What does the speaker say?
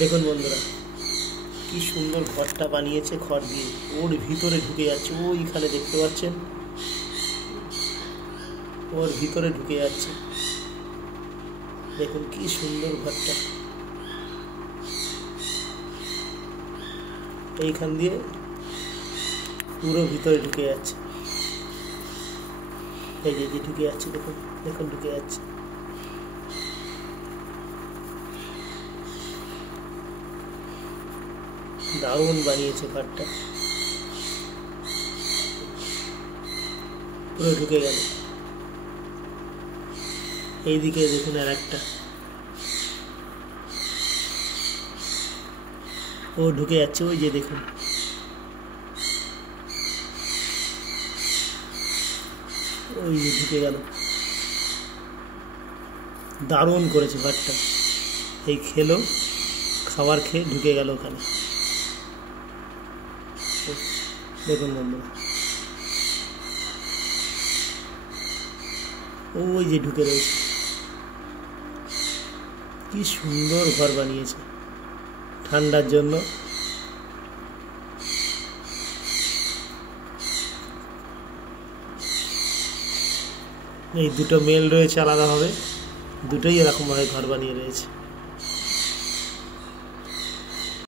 দেখুন বন্ধুরা, কি সুন্দর ঘরটা বানিয়েছে খড় দিয়ে। ওর ভিতরে ঢুকে যাচ্ছে, ওইখানে দেখতে পাচ্ছেন, ওর ভিতরে ঢুকে যাচ্ছে। দেখুন কি সুন্দর ঘরটা। এইখান দিয়ে পুরো ভিতরে ঢুকে যাচ্ছে। এই যে ঢুকে যাচ্ছে, দেখুন দেখুন ঢুকে যাচ্ছে। দারুণ বানিয়েছে ঘরটা, পুরো ঢুকে গেল। এইদিকে দেখুন আর একটা, ও ঢুকে যাচ্ছে, ওই যে দেখুন, ওই যে ঢুকে গেল। দারুণ করেছে ঘরটা। এই খেলো, খাবার খেয়ে ঢুকে গেল ওখানে। দেখুন বন্ধুরা, ওই যে ঢুকে রয়েছে। কি সুন্দর ঘর বানিয়েছে ঠান্ডার জন্য। এই দুটো মেল রয়েছে আলাদাভাবে, দুটোই এরকমভাবে ঘর বানিয়ে রয়েছে।